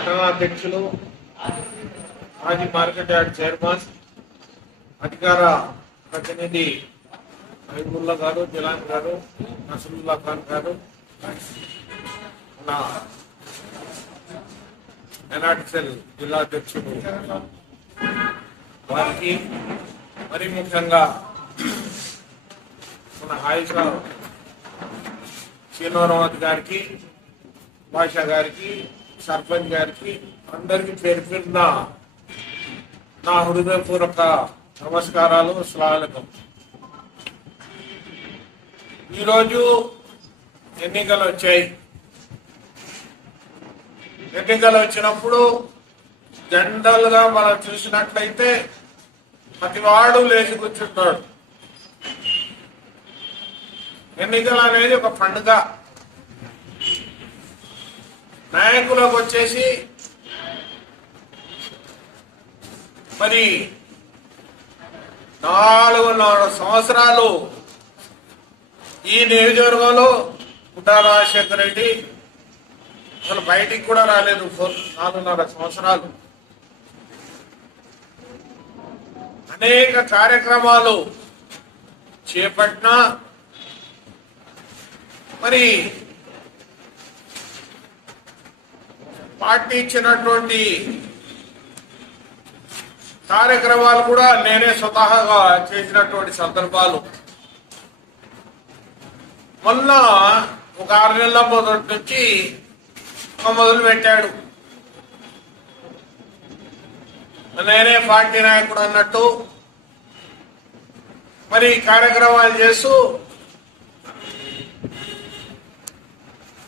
పట్టణాధ్యక్షులు, మాజీ market yard chairman, అధికార ప్రతినిధి హైబుల్లా గారు, జిలాన్ గారు, నసరుల్లా ఖాన్ గారు, నా ఎన్ఆర్టీసీఎల్ జిల్లా అధ్యక్షుడు వారికి, మరి ముఖ్యంగా మన హాయిషా శ్రీనివాసరావు గారికి, భాషా గారికి, సర్పంచ్ గారికి, అందరికీ పేరు పేరున నా హృదయపూర్వక నమస్కారాలు, అస్సలాముఅలైకుం. ఈరోజు ఎన్నికలు వచ్చాయి. ఎన్నికలు వచ్చినప్పుడు జనరల్ గా మనం చూసినట్లయితే ప్రతివాడు లేచి కూర్చుంటాడు. ఎన్నికలు అనేది ఒక పండుగ. నాయకులకు వచ్చేసి మరి 4 సంవత్సరాలు ఈ నియోజకవర్గంలో పుట్టా రాజశేఖర రెడ్డి అసలు బయటికి కూడా రాలేదు. 4.5 సంవత్సరాలు అనేక కార్యక్రమాలు చేపట్టినా మరి పార్టీ ఇచ్చినటువంటి కార్యక్రమాలు కూడా నేనే స్వతహాగా చేసినటువంటి సందర్భాలు. మొన్న ఒక 6 నెలల మొదటి నుంచి మొదలు పెట్టాడు. నేనే పార్టీ నాయకుడు అన్నట్టు మరి కార్యక్రమాలు చేస్తూ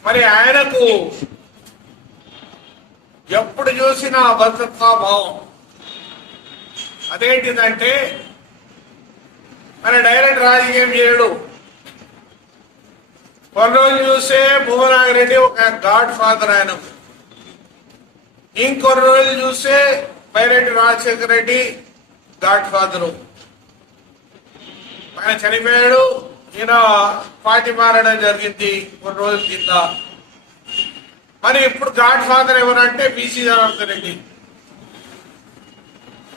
మరి ఆయనకు ఎప్పుడు చూసినా భద్రతా భావం. అదేంటిదంటే మరి డైరెక్ట్ రాజకీయం చేయడు. కొన్ని రోజులు చూస్తే భువనాగిరెడ్డి ఒక గాడ్ ఫాదర్ ఆయన, ఇంకొన్ని రోజులు చూస్తే బైరెడ్డి రాజశేఖర రెడ్డి గాడ్ ఫాదరు. ఆయన చనిపోయాడు, ఈయన పార్టీ మారడం జరిగింది కొన్ని రోజుల కింద. మరి ఇప్పుడు గాడ్ ఫాదర్ ఎవరంటే బీసీ జనార్దన్ రెడ్డి.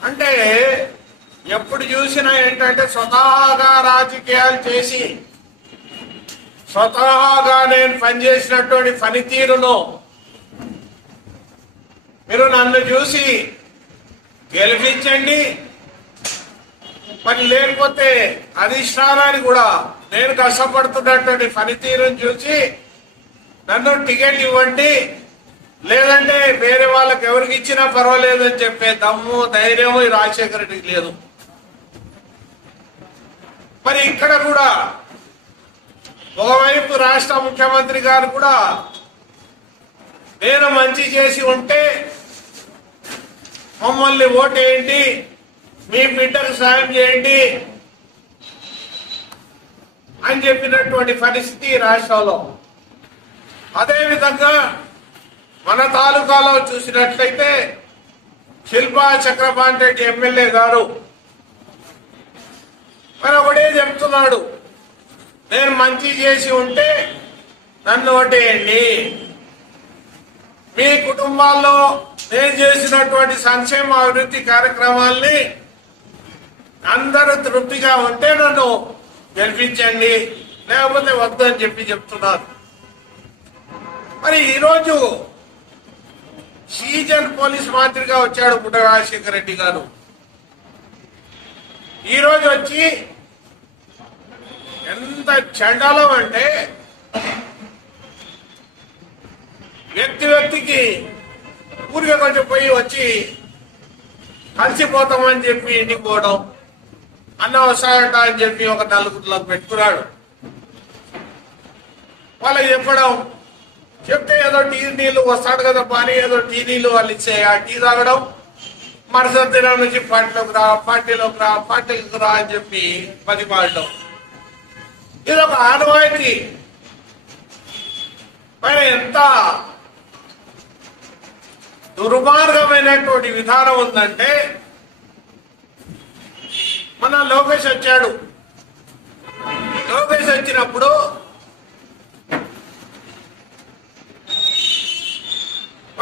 అంటే ఎప్పుడు చూసినా ఏంటంటే స్వతహాగా రాజకీయాలు చేసి స్వతహాగా నేను పనిచేసినటువంటి పనితీరును మీరు నన్ను చూసి గెలిపించండి, మరి లేకపోతే అధిష్టానాన్ని కూడా నేను కష్టపడుతున్నటువంటి పనితీరును చూసి నన్ను టికెట్ ఇవ్వండి, లేదంటే వేరే వాళ్ళకి ఎవరికి ఇచ్చినా పర్వాలేదు అని చెప్పే దమ్ము ధైర్యం ఈ రాజశేఖర రెడ్డికి లేదు. మరి ఇక్కడ కూడా ఒకవైపు రాష్ట్ర ముఖ్యమంత్రి గారు కూడా నేను మంచి చేసి ఉంటే మమ్మల్ని ఓటేయండి, మీ బిడ్డకు సాయం చేయండి అని చెప్పినటువంటి పరిస్థితి రాష్ట్రంలో. అదేవిధంగా మన తాలూకాలో చూసినట్లయితే శిల్పా చక్రపాణి రెడ్డి ఎమ్మెల్యే గారు మరి ఒకటే చెప్తున్నాడు, నేను మంచి చేసి ఉంటే నన్ను ఓటేయండి, మీ కుటుంబాల్లో నేను చేసినటువంటి సంక్షేమ అభివృద్ధి కార్యక్రమాల్ని అందరూ తృప్తిగా ఉంటే నన్ను గెలిపించండి, లేకపోతే వద్దు అని చెప్తున్నారు. మరి ఈరోజు సీజన్ పోలీస్ మంత్రిగా వచ్చాడు పుట్ట రాజశేఖర రెడ్డి గారు. ఈరోజు వచ్చి ఎంత చండాలం అంటే వ్యక్తికి ఊరికే కొంచెం పోయి వచ్చి కలిసిపోతామని చెప్పి ఇంటికి పోవడం, అన్న వస్తాడట అని చెప్పి ఒక 4 పెట్టుకున్నాడు. వాళ్ళకి చెప్పడం, చెప్తే ఏదో టీ నీళ్ళు వస్తాడు కదా పానీ, ఏదో టీ నీళ్ళు వాళ్ళు ఇచ్చే ఆ టీ తాగడం, మరుసటి దినం నుంచి పార్టీలోకి రా అని చెప్పి బతిమాడడం. ఇది ఒక ఆనవాయితీ. పైన ఎంత దుర్మార్గమైనటువంటి విధానం ఉందంటే, మన లోకేష్ వచ్చాడు. లోకేష్ వచ్చినప్పుడు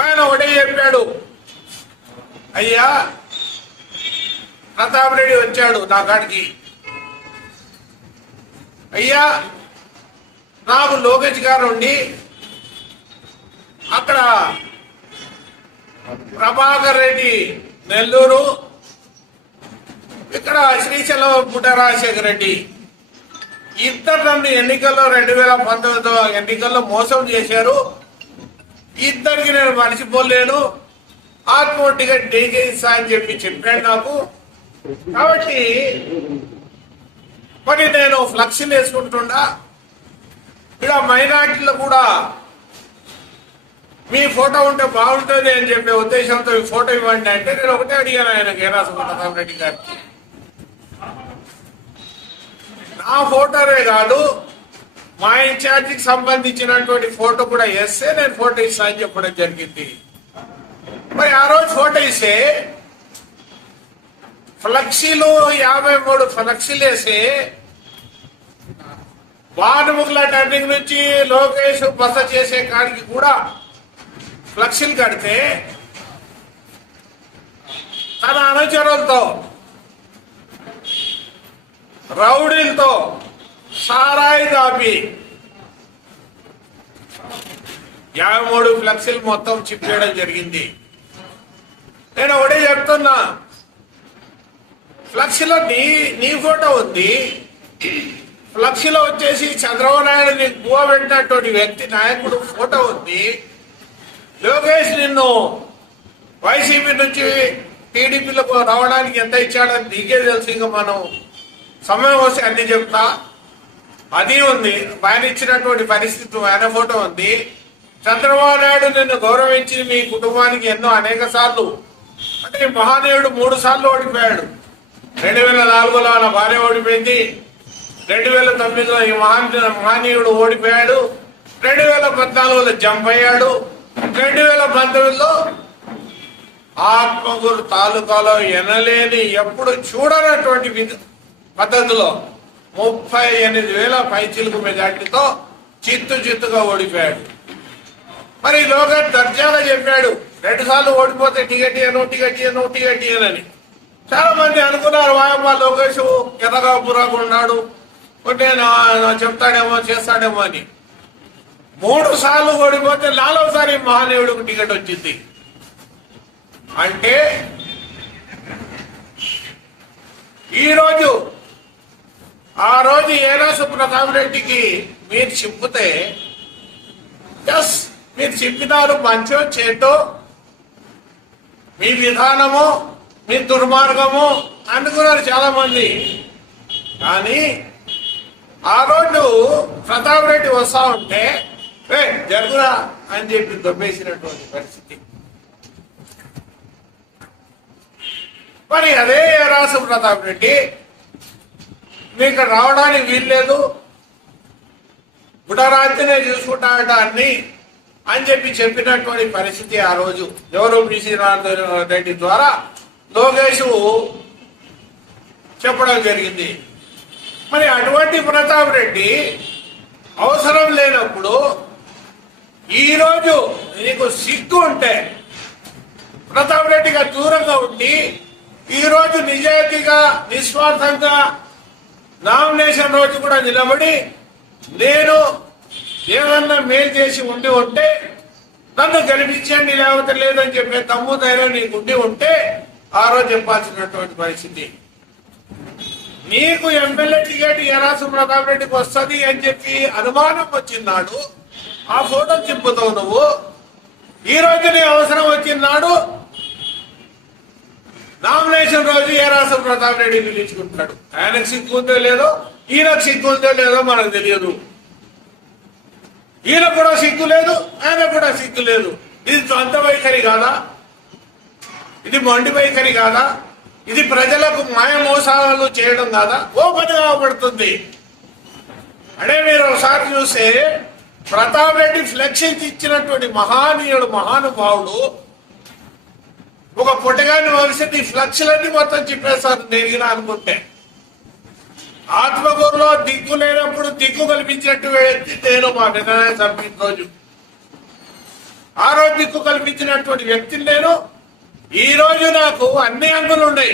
ఆయన ఒకటే చెప్పాడు, అయ్యా ప్రతాప్ రెడ్డి వచ్చాడు నా కాడికి, అయ్యా నాకు లోకేష్ గారు ఉండి అక్కడ ప్రభాకర్ రెడ్డి నెల్లూరు, ఇక్కడ శ్రీశైలం పుట్ట రాజశేఖర రెడ్డి ఇద్దరు నన్ను ఎన్నికల్లో 2019 ఎన్నికల్లో మోసం చేశారు. ఇద్దరికి నేను మర్చిపోలేను, ఆత్మహత్యగా డీకేసా అని చెప్పాడు నాకు. కాబట్టి మరి నేను ఫ్లెక్సీలు వేసుకుంటుండా, ఇక్కడ మైనార్టీలో కూడా మీ ఫోటో ఉంటే బాగుంటుంది అని చెప్పే ఉద్దేశంతో ఈ ఫోటో ఇవ్వండి అంటే నేను ఒకటే అడిగాను ఆయన కేరాసు ప్రతాప్ రెడ్డి గారికి, నా ఫోటోనే కాదు మా ఇన్ఛార్జికి సంబంధించినటువంటి ఫోటో కూడా వేస్తే నేను ఫోటో ఇస్తా అని చెప్పడం జరిగింది. మరి ఆ రోజు ఫోటో ఇస్తే ఫ్లెక్సీలు 53 ఫ్లెక్సీలు వేసి వానముగ్ల టర్నింగ్ నుంచి లోకేష్ బస చేసే కాడికి కూడా ఫ్లెక్సీలు కడితే తన అనుచరులతో రౌడీలతో సారాయి దాపి 53 ఫ్లెక్సీలు మొత్తం చిప్పేయడం జరిగింది. నేను ఒకటే చెప్తున్నా, ఫ్లెక్సీలో నీ ఫోటో ఉంది, ఫ్లెక్సీలో వచ్చేసి చంద్రబాబు నాయుడుని గువ పెట్టినటువంటి వ్యక్తి నాయకుడు ఫోటో ఉంది. లోకేష్ నిన్ను వైసీపీ నుంచి టీడీపీలకు రావడానికి ఎంత ఇచ్చాడని నీకే తెలుసు, ఇంకా మనం సమయం వస్తే అన్ని చెప్తా. అది ఉంది, ఆయన ఇచ్చినటువంటి పరిస్థితి ఆయన ఫోటో ఉంది. చంద్రబాబు నాయుడు నిన్ను గౌరవించి మీ కుటుంబానికి ఎన్నో అనేక సార్లు, అంటే మహానీయుడు 3 సార్లు ఓడిపోయాడు. 2004లో ఆయన భార్య ఓడిపోయింది, 2009లో ఈ మహానీయుడు ఓడిపోయాడు, 2014లో జంప్ అయ్యాడు, 2019లో ఆత్మకూరు తాలూకాలో ఎనలేని ఎప్పుడు చూడనటువంటి పద్ధతిలో 38,000 పైచిలుకు మెజార్టీతో చిత్తుగా ఓడిపోయాడు. మరి లోకేష్ దర్జాగా చెప్పాడు 2 సార్లు ఓడిపోతే టికెట్ అని. చాలా మంది అనుకున్నారు వాయమ్మ లోకేష్ ఎర్రగా బుర్రగా ఉన్నాడు, అంటే చెప్తాడేమో చేస్తాడేమో అని. 3 సార్లు ఓడిపోతే 4వసారి మహానీయుడికి టికెట్ వచ్చింది. అంటే ఈరోజు ఆ రోజు ఏరాసు ప్రతాప్ రెడ్డికి మీరు చెప్తే మీరు చెప్పినారు మంచో చేటో, మీ విధానము మీ దుర్మార్గము అనుకున్నారు చాలా మంది. కానీ ఆ రోజు ప్రతాప్ రెడ్డి వస్తా ఉంటే జరుగురా అని చెప్పి దొబ్బేసినటువంటి పరిస్థితి. మరి అదే రాసు ప్రతాప్ రెడ్డి మీకు రావడానికి వీల్లేదు, గుడరాత్రినే చూసుకుంటాడట అన్ని అని చెప్పినటువంటి పరిస్థితి ఆ రోజు ఎవరు బీసీ రెడ్డి ద్వారా లోకేష్ చెప్పడం జరిగింది. మరి అటువంటి ప్రతాప్ రెడ్డి అవసరం లేనప్పుడు ఈరోజు నీకు సిగ్గు ఉంటే ప్రతాప్ రెడ్డిగా దూరంగా ఉండి ఈరోజు నిజాయితీగా నిస్వార్థంగా నామినేషన్ రోజు కూడా నిలబడి నేను ఏదన్నా మేలు చేసి ఉంటే నన్ను గెలిపించండి లేకపోతే లేదని చెప్పే తమ్ము ధైర్యం నీకు ఉంటే ఆ రోజు చెప్పాల్సినటువంటి పరిస్థితి. నీకు ఎమ్మెల్యే టికెట్ ఎరాసు ప్రతాప్ రెడ్డికి వస్తుంది అని చెప్పి అనుమానం వచ్చినాడు ఆ ఫోటో తిప్పుతావు నువ్వు. ఈ రోజు నీ అవసరం వచ్చినాడు నామినేషన్ రోజు ఎరాసు ప్రతాప్ రెడ్డి పిలుచుకుంటున్నాడు. ఆయనకు సిగ్గు ఉందో లేదో, ఈయనకు సిగ్గు ఉందో లేదో మనకు తెలియదు. ఈయన కూడా సిగ్గు లేదు, ఆయన కూడా సిగ్గు లేదు. ఇది సొంత వైఖరి కాదా? ఇది మొండి వైఖరి కాదా? ఇది ప్రజలకు మాయ మోసాలు చేయడం కాదా? ఓపెన్గా పడుతుంది. అంటే మీరు ఒకసారి చూస్తే ప్రతాప్ రెడ్డి ఫ్లెక్సీ ఇచ్చినటువంటి మహానీయుడు మహానుభావుడు ఒక పుట్టగాని భవిష్యత్తు ఈ ఫ్లెక్సీలన్నీ మొత్తం చెప్పేశారు నేను అనుకుంటే. ఆత్మకూరులో దిక్కు లేనప్పుడు దిక్కు కల్పించినట్టు వ్యక్తి నేను మా విధానం చంపిన రోజు ఆ రోజు దిక్కు కల్పించినటువంటి వ్యక్తిని నేను. ఈ రోజు నాకు అన్ని అంగులు ఉన్నాయి.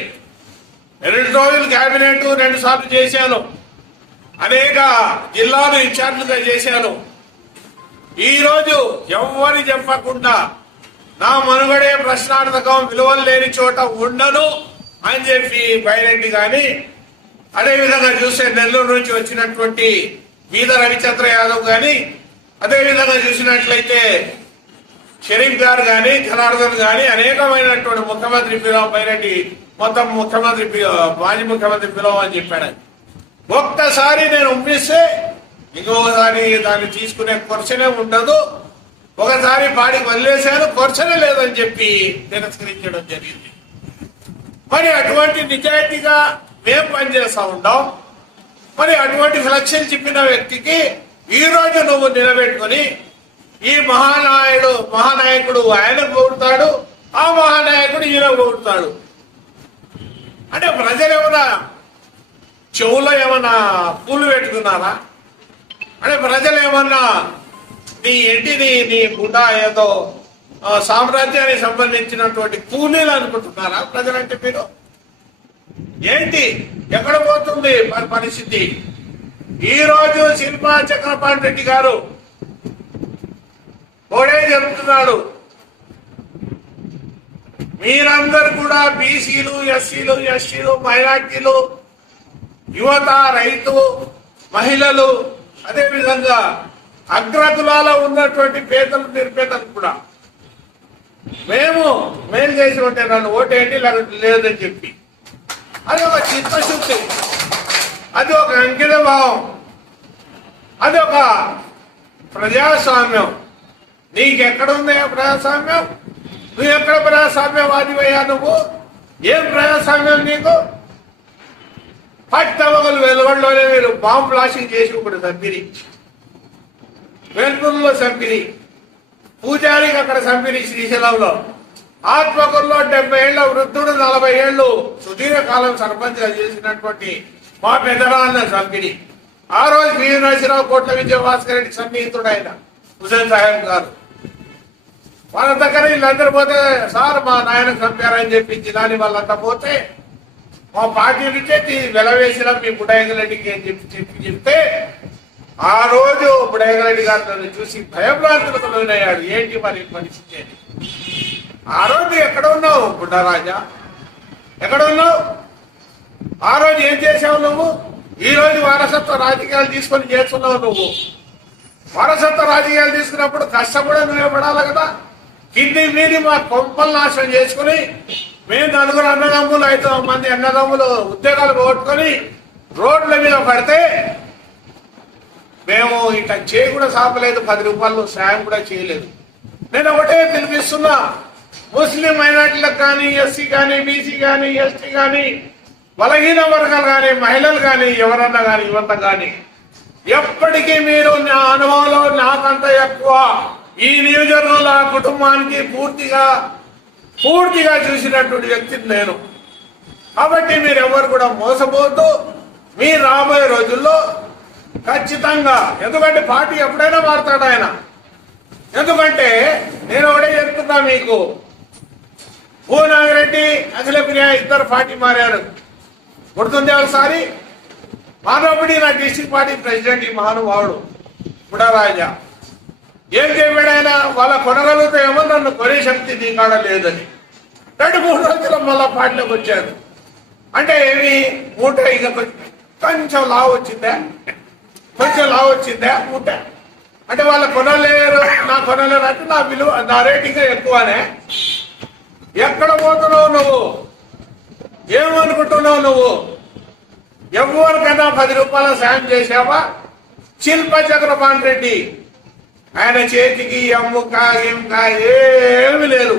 2 రోజులు కేబినెట్ 2 సార్లు చేశాను. అనేక జిల్లాలు ఇన్ఛార్జ్లుగా చేశాను. ఈ రోజు ఎవరి చెప్పకుండా నా మనుగడే ప్రశ్నార్థకం, విలువలు లేని చోట ఉండను అని చెప్పి బైరెడ్డి గాని, అదేవిధంగా చూస్తే నెల్లూరు నుంచి వచ్చినటువంటి బీద రవిచంద్ర యాదవ్ గాని, అదేవిధంగా చూసినట్లయితే షరీఫ్ గారు గాని, జనార్దన్ గాని, అనేకమైనటువంటి ముఖ్యమంత్రి పిలవ బైరెడ్డి మొత్తం ముఖ్యమంత్రి మాజీ ముఖ్యమంత్రి పిలవని చెప్పాడు. ఒక్కసారి నేను పంపిస్తే ఇంకొకసారి దాన్ని తీసుకునే క్వశ్చనే ఉండదు. ఒకసారి పాడికి వదిలేశాను, క్వశ్చనే లేదని చెప్పి తిరస్కరించడం జరిగింది. మరి అటువంటి నిజాయితీగా మేము పనిచేస్తా ఉంటాం. మరి అటువంటి ఫ్లెక్సీలు చెప్పిన వ్యక్తికి ఈ రోజు నువ్వు నిలబెట్టుకుని ఈ మహానాయకుడు ఆయన పొగుడుతాడు, ఆ మహానాయకుడు ఈయన పొగుడుతాడు అంటే ప్రజలు ఏమన్నా చెవులో ఏమన్నా పూలు పెట్టుకున్నారా? అంటే ప్రజలు ఏమన్నా నీ ఇంటిని నీ గుడ్డ ఏదో సామ్రాజ్యానికి సంబంధించినటువంటి కూలీలు అనుకుంటున్నారా ప్రజలంటే? మీరు ఏంటి ఎక్కడ పోతుంది మరి పరిస్థితి? ఈ రోజు శిల్పా చక్రపాణి రెడ్డి గారు ఒకటే చెప్తున్నాడు, మీరందరూ కూడా బీసీలు, ఎస్సీలు, ఎస్టీలు, మైనార్టీలు, యువత, రైతు, మహిళలు, అదేవిధంగా అగ్రకులాలో ఉన్నటువంటి పేదలు నిరుపేదలు కూడా మేము మేలు చేసి ఉంటే నన్ను ఓటేయండి లేదని చెప్పి, అది ఒక చిత్తశుద్ధి, అది ఒక అంకిత భావం, అది ఒక ప్రజాస్వామ్యం. నీకెక్కడుంది ప్రజాస్వామ్యం? నువ్వు ఎక్కడ ప్రజాస్వామ్యవాదివయ్యా? నువ్వు ఏం ప్రజాస్వామ్యం నీకు? పట్టవగలు వెలువడిలోనే మీరు బాంబు బ్లాస్టింగ్ చేసి ఒకటి చంపిరి, వెలుగుల్లో చంపిరి, పూజారికి అక్కడ చంపిరి, శ్రీశైలంలో ఆత్మకూరులో 70 ఏళ్ల వృద్ధుడు 40 ఏళ్లు సుదీర్ఘకాలం సర్పంచ్గా చేసినటువంటి మా పెద్దరాన్న చంపిరి. ఆ రోజు వి నరసింహరావు, కోట్ల విజయభాస్కర్ రెడ్డి సన్నిహితుడు ఆయన హుసేన్ సాహెబ్ గారు. వాళ్ళ దగ్గర వీళ్ళందరూ పోతే సార్ మా నాయన చంపారని చెప్పించి దాని వాళ్ళంతా పోతే మా పార్టీ నుంచే వెలవేసిన మీ బుడాయంగరెడ్డికి అని చెప్తే ఆ రోజు బుడాయంగరెడ్డి గారు నన్ను చూసి భయభ్రాంతులకు లోనయ్యాడు. ఏంటి మరి పరిస్థితి అని. ఆ రోజు ఎక్కడ ఉన్నావు బుడ్డరాజా? ఎక్కడ ఉన్నావు? ఆ రోజు ఏం చేసావు నువ్వు? ఈ రోజు వారసత్వ రాజకీయాలు తీసుకొని చేస్తున్నావు నువ్వు. వారసత్వ రాజకీయాలు తీసుకున్నప్పుడు కష్టం కూడా నువ్వే పడాలి కదా. కింది మీది మా కొంపలు నాశనం చేసుకుని మేము 4 అన్నదమ్ములు 5 మంది అన్నదమ్ములు ఉద్యోగాలు పోగొట్టుకొని రోడ్ల మీద పడితే మేము ఇట్లా చేయి కూడా సాపలేదు, 10 రూపాయలు సాయం కూడా చేయలేదు. నేను ఒకటే పిలిపిస్తున్నా, ముస్లిం మైనార్టీలకు కానీ, ఎస్సీ కానీ, బీసీ కానీ, ఎస్టీ కానీ, బలహీన వర్గాలు కానీ, మహిళలు కానీ, ఎవరన్నా కానీ, యువత కానీ, ఎప్పటికీ మీరు నా అనుభవంలో నాకంత ఎక్కువ ఈ నియోజకవర్గంలో ఆ కుటుంబానికి పూర్తిగా చూసినటువంటి వ్యక్తిని నేను. కాబట్టి మీరు ఎవరు కూడా మోసపోతూ మీరు రాబోయే రోజుల్లో ఖచ్చితంగా, ఎందుకంటే పార్టీ ఎప్పుడైనా మారుతాడు ఆయన. ఎందుకంటే నేను ఒకటే చెప్తున్నా మీకు, భూనాగిరెడ్డి, అఖిలప్రియ ఇద్దరు పార్టీ మారారు. గుర్తుండే ఒకసారి మానవుడి నా డిస్ట్రిక్ట్ పార్టీ ప్రెసిడెంట్ ఈ మహానుభావుడు బుడరాజా ఏం చెప్పాడు ఆయన? వాళ్ళ కొనగలుగుతాయేమో, నన్ను కొనే శక్తి నీ కాడ లేదని 2-3 రోజులు మళ్ళా పార్టీలోకి వచ్చారు. అంటే ఏమి మూట ఇక కొంచెం లావు వచ్చిందా? మూట అంటే వాళ్ళ కొనలేరు, నా కొనలేరు అంటే నా విలువ, నా రేటింగ్ ఎక్కువనే. ఎక్కడ పోతున్నావు నువ్వు? ఏమనుకుంటున్నావు నువ్వు? ఎవరికైనా 10 రూపాయల సాయం చేసావా? శిల్పా చక్రపాణి రెడ్డి ఆయన చేతికి ఎమ్ముక ఏమి లేదు.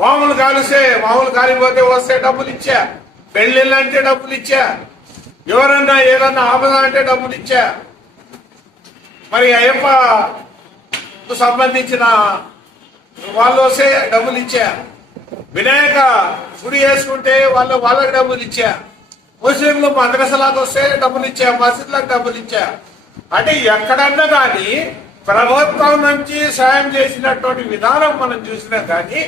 మామూలు కాలిపోతే వస్తే డబ్బులు ఇచ్చా, పెళ్లిళ్ళు అంటే డబ్బులు ఇచ్చా, ఎవరన్నా ఏదన్నా ఆపద అంటే డబ్బులు ఇచ్చా. మరి అయ్యప్పకు సంబంధించిన వాళ్ళు వస్తే డబ్బులు ఇచ్చా, వినాయక గుడి వేసుకుంటే వాళ్ళకి డబ్బులు ఇచ్చా, ముస్లింలు మద్రసాలకు వస్తే డబ్బులు ఇచ్చా, మసీదులకు డబ్బులు ఇచ్చా. అంటే ఎక్కడన్నా కానీ ప్రభుత్వం నుంచి సాయం చేసినటువంటి విధానం మనం చూసినా కానీ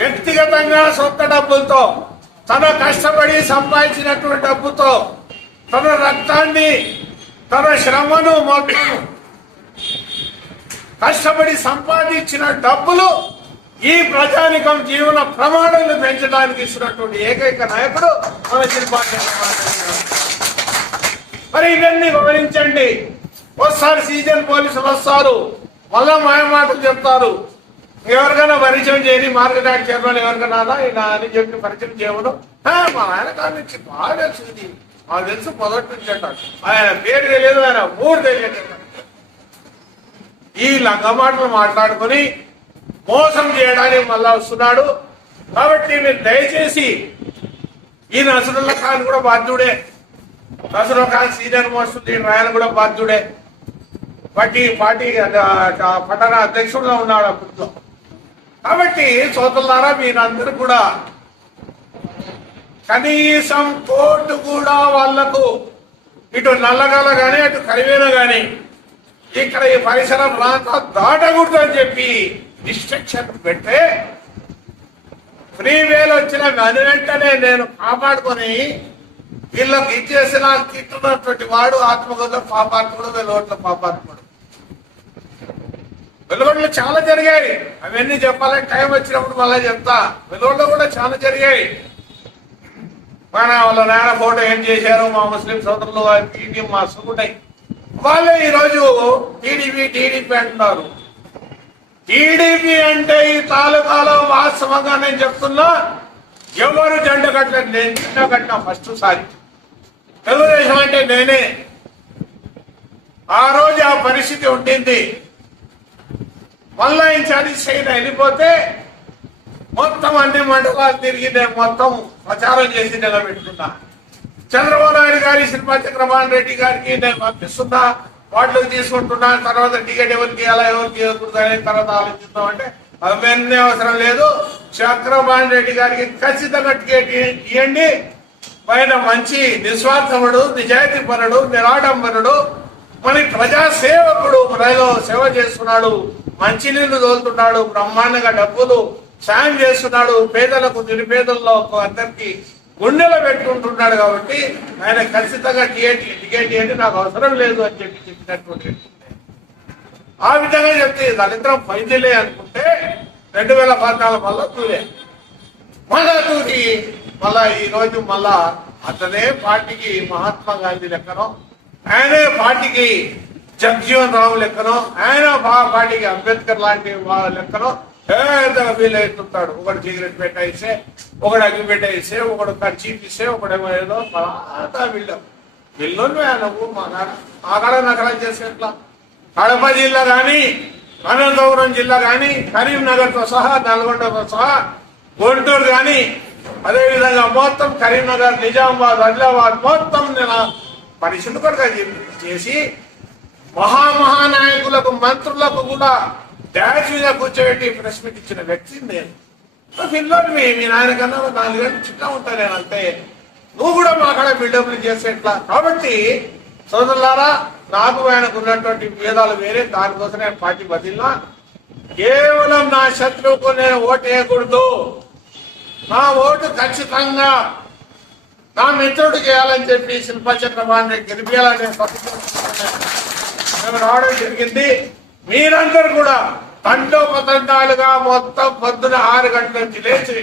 వ్యక్తిగతంగా సొంత డబ్బులతో తన కష్టపడి సంపాదించినటువంటి డబ్బుతో తన రక్తాన్ని తన శ్రమను మొత్తం కష్టపడి సంపాదించిన డబ్బులు ఈ ప్రజానికం జీవన ప్రమాణాలను పెంచడానికి ఇస్తున్నటువంటి ఏకైక నాయకుడు మన శిల్పాచార్య. మరి ఇవన్నీ గమనించండి. వస్తారు సీజన్ పోలీసులు వస్తారు, మళ్ళా మాయమాటలు చెప్తారు. ఎవరికైనా పరిచయం చేయని మార్గదాటి చైర్మన్ ఎవరికైనా ఇలా అని చెప్పి పరిచయం చేయడం మా ఆయన కానీ బాగా తెలిసింది. మాకు తెలుసు మొదటి నుంచి అంటారు. ఆయన పేరు తెలియదు, ఆయన ఊరు తెలియదు. ఈ లంగమాటలు మాట్లాడుకొని మోసం చేయడానికి మళ్ళా వస్తున్నాడు. కాబట్టి మీరు దయచేసి ఈ నసరుల్లా ఖాన్ కూడా బాధ్యుడే, నసరుల్లా ఖాన్ సీనియర్ మోస్ట్ లీడర్, ఆయన కూడా బాధ్యుడే. పార్టీ పట్టణ అధ్యక్షుడుగా ఉన్నాడు అప్పట్లో. కాబట్టి సోదరులారా, మీరందరూ కూడా కనీసం కోర్టు కూడా వాళ్లకు ఇటు నల్లగల గాని అటు కరివేన గాని ఇక్కడ ఈ పరిసర ప్రాంతం దాటకూడదు అని చెప్పి రిస్ట్రిక్షన్ పెడితే ఫ్రీ వేలు వచ్చిన వెంటనే నేను కాపాడుకొని వీళ్ళకి ఇచ్చేసిన తిట్టున్నటువంటి వాడు ఆత్మగత పాపాత్ముడు, వెలువట్ల పాపాత్ముడు. వెలువట్లు చాలా జరిగాయి, అవన్నీ చెప్పాలంటే టైం వచ్చినప్పుడు మళ్ళీ చెప్తా. వెలువట్లో కూడా చాలా జరిగాయి. మన వాళ్ళ నాయన ఫోటో ఏం చేశారు, మా ముస్లిం సోదరులు టీడీ మా సుకుటాయి వాళ్ళే ఈరోజు టీడీపీ అంటున్నారు. టీడీపీ అంటే ఈ తాలూకాలో వాస్తవంగా నేను చెప్తున్నా, ఎవరు జెండా కట్టలేదు. నేను జెండా కట్టినా ఫస్ట్ సారి. తెలుగుదేశం అంటే నేనే. ఆ రోజు ఆ పరిస్థితి ఉండింది. మళ్ళా ఈసారి సైన్ వెళ్ళిపోతే మొత్తం అన్ని మండలాలు తిరిగి నేను మొత్తం ప్రచారం చేసి నిలబెట్టుకున్నా. చంద్రబాబు నాయుడు గారి శిల్పా చక్రపాణి రెడ్డి గారికి నేను పంపిస్తున్నా, వాటిలో తీసుకుంటున్నా. తర్వాత టికెట్ ఎవరికి ఎలా ఎవరికి ఎదుగుతుందని తర్వాత ఆలోచిస్తాం అంటే అవన్నీ అవసరం లేదు. చక్రపాణి రెడ్డి గారికి ఖచ్చితంగా టికెట్ ఇవ్వండి. ఆయన మంచి నిస్వార్థముడు, నిజాయితీ పరుడు, నిరాడంబరుడు, మన ప్రజా సేవకుడు, ప్రజలు సేవ చేస్తున్నాడు, మంచినీళ్లు తోలుతున్నాడు, బ్రహ్మాండంగా డబ్బులు సాయం చేస్తున్నాడు, పేదలకు నిరుపేదల్లో అందరికి గుండెలో పెట్టుకుంటున్నాడు. కాబట్టి ఆయన ఖచ్చితంగా టికెట్ ఇవ్వండి, నాకు అవసరం లేదు అని చెప్పినటువంటి ఆ విధంగా చెప్తే దళిద్రం పైదిలే అనుకుంటే 2014 మళ్ళా తూరి మళ్ళా ఈ రోజు మళ్ళా అతనే పార్టీకి మహాత్మా గాంధీ లెక్కనో, ఆయనే పార్టీకి జగజీవన్ రావు లెక్కనో, ఆయన పార్టీకి అంబేద్కర్ లాంటి లెక్కనో వీళ్ళు ఎత్తుంటాడు. ఒకడు సిగరెట్ పెట్టేస్తే, ఒకడు అగ్గి పెట్టేస్తే, ఒకడు ఖర్చీఫ్ ఇస్తే, ఒకడేమో ఏదో వీళ్ళు నువ్వు ఆకాడ నగరం చేసేట్లా. కడప జిల్లా కానీ, అనంతపురం జిల్లా కానీ, కరీంనగర్తో సహా, నల్గొండతో సహా, గుంటూరు కానీ, అదేవిధంగా మొత్తం కరీంనగర్, నిజామాబాద్, ఆదిలాబాద్ మొత్తం నేను పరిశుద్ధి కొరగా చేసి మహానాయకులకు, మంత్రులకు కూడా డాష్ మీద కూర్చోబెట్టి ప్రెస్ మీట్ ఇచ్చిన వ్యక్తి నేను. పిల్లలు మీ నాయన కన్నా 4 గంటలు చిన్న ఉంటా నేను. అంటే నువ్వు కూడా మా కాడ బిల్డప్లు చేసేట్లా. కాబట్టి సోదరులారా, నాకు ఆయనకు ఉన్నటువంటి భేదాలు వేరే, దానికోసం నేను పార్టీ బదిలినా. కేవలం నా శత్రువుకు నేను ఓటు వేయకూడదు, నా ఓటు ఖచ్చితంగా నా మిత్రుడు చేయాలని చెప్పి శిల్పా చక్రపాణి గెలిపించాలని మేము రావడం జరిగింది. మీరందరూ కూడా తండోపతండాలుగా మొత్తం పొద్దున 6 గంటల నుంచి లేచి,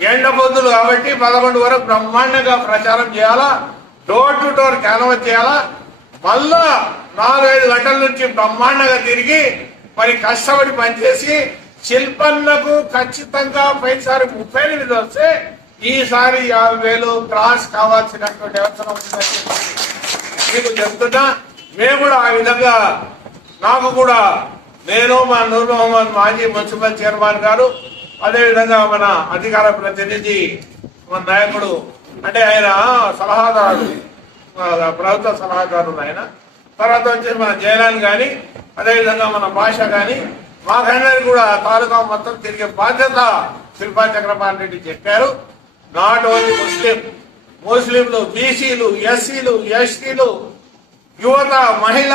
ఎండ పొద్దులు కాబట్టి 11 వరకు బ్రహ్మాండంగా ప్రచారం చేయాలా, డోర్ టు డోర్ క్యాన్వాస్ చేయాలా. మళ్ళా 4-5 గంటల నుంచి బ్రహ్మాండంగా తిరిగి మరి కష్టపడి పనిచేసి శిల్పన్నకు ఖచ్చితంగా పైసారి 38 వస్తే ఈసారి 50,000 క్రాస్ కావాల్సినటువంటి అవసరం ఉందని మీకు చెప్తున్నా. మేము కూడా ఆ విధంగా, నాకు కూడా నేను మా నూర్ మొహమ్మద్ మాజీ మున్సిపల్ చైర్మన్ గారు, అదేవిధంగా మన అధికార ప్రతినిధి మన నాయకుడు, అంటే ఆయన సలహాదారు, ప్రభుత్వ సలహాదారులు ఆయన. తర్వాత వచ్చేసి మన జయలాన్ కానీ, అదేవిధంగా మన భాష కానీ, మాకందరికి కూడా తాలూకా మొత్తం తిరిగే బాధ్యత శిల్పా చక్రపాణి రెడ్డి చెప్పారు. నాట్ ఓన్లీ ముస్లింలు, బీసీలు, ఎస్సీలు, ఎస్టీలు, యువత, మహిళ,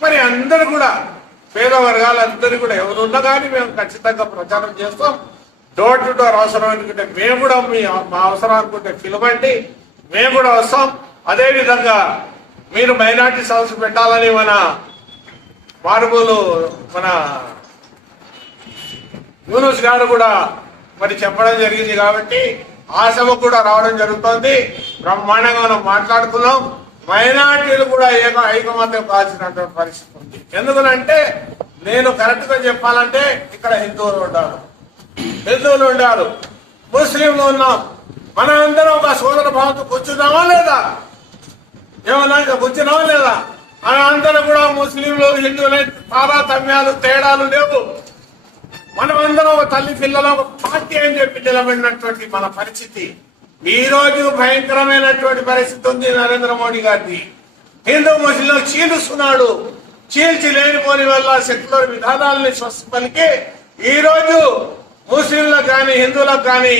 మరి అందరూ కూడా పేద వర్గాలందరూ కూడా ఎవరున్నా కానీ మేము ఖచ్చితంగా ప్రచారం చేస్తాం. డోర్ టు డోర్ అవసరం అనుకుంటే మేము కూడా మా అవసరం అనుకుంటే పిలవండి, మేము కూడా వస్తాం. అదేవిధంగా మీరు మైనార్టీ సదస్సు పెట్టాలని మన మారుమూలు మన యూనుస్ గారు కూడా మరి చెప్పడం జరిగింది కాబట్టి ఆ సభకు కూడా రావడం జరుగుతోంది. బ్రహ్మాండంగా మనం మాట్లాడుకున్నాం. మైనార్టీలు కూడా ఐకమత్యం కావాల్సినటువంటి పరిస్థితి ఉంది. ఎందుకనంటే నేను కరెక్ట్ గా చెప్పాలంటే ఇక్కడ హిందువులు ఉండారు, ముస్లింలు ఉన్నాం. మన అందరం ఒక సోదర భావంతో కూర్చున్నామా లేదా? ఏమన్నా కూర్చున్నామా లేదా? అందరూ కూడా ముస్లింలు హిందువులే తారతమ్యాలు తేడాలు లేవు. మనమందరం ఒక తల్లి పిల్లలు ఒక పార్టీ అని చెప్పి నిలబడినటువంటి మన పరిస్థితి ఈ రోజు భయంకరమైనటువంటి పరిస్థితి ఉంది. నరేంద్ర మోడీ గారిది హిందూ ముస్లింలు చీలుస్తున్నాడు. చీల్చి లేనిపోని వల్ల సెక్యులర్ విధానాలని పలికి ఈ రోజు ముస్లింలకు కానీ హిందువులకు కానీ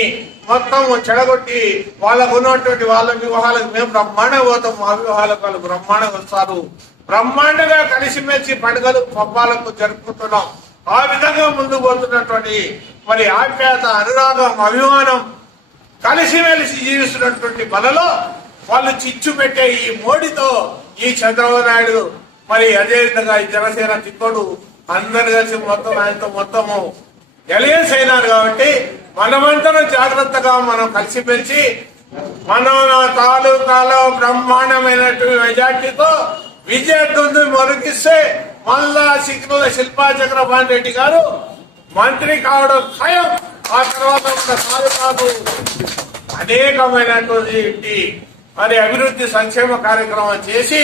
మొత్తం చెడగొట్టి వాళ్ళకు ఉన్నటువంటి వాళ్ళ వివాహాలకు మేము బ్రహ్మాండంగా పోతాం, మా వివాహాలకు వాళ్ళు బ్రహ్మాండంగా వస్తారు. బ్రహ్మాండంగా కలిసిమెలిసి పండుగలు పబ్బాలకు జరుపుకుంటున్నాం. ఆ విధంగా ముందుకు పోతున్నటువంటి మరి ఆప్యాయత, అనురాగం, అభిమానం కలిసిమెలిసి జీవిస్తున్నటువంటి మనలో వాళ్ళు చిచ్చు పెట్టే ఈ మోడీతో ఈ చంద్రబాబు నాయుడు మరి అదేవిధంగా ఈ జనసేన తిప్పడు అందరు కలిసి మొత్తం ఆయనతో మొత్తము ఎలియన్స్ అయినారు. కాబట్టి మనమంతా జాగ్రత్తగా మనం కలిసిమెలిసి మన తాలూకాలో బ్రహ్మాండమైనటువంటి మెజార్టీతో విజయదుందు మొరకిస్తే మళ్ళా సిగ్నల్ శిల్పా చక్రపాణి రెడ్డి గారు మంత్రి కావడం ఖాయం. ఆ తర్వాత మన తాలూకాకు అనేకమైనటువంటి మరి అభివృద్ధి సంక్షేమ కార్యక్రమం చేసి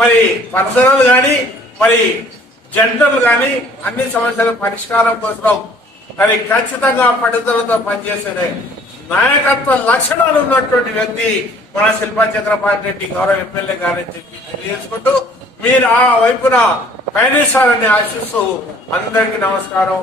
మరి పర్సనల్ గాని మరి జనరల్ గాని అన్ని సమస్యల పరిష్కారం కోసం మరి ఖచ్చితంగా పట్టుదలతో పనిచేసే నాయకత్వ లక్షణాలు ఉన్నటువంటి వ్యక్తి మన శిల్పా చక్రపాణి రెడ్డి గౌరవ ఎమ్మెల్యే గారని చెప్పి తెలియజేసుకుంటూ మీరు ఆ వైపున పయనిస్తారని ఆశిస్తూ అందరికీ నమస్కారం.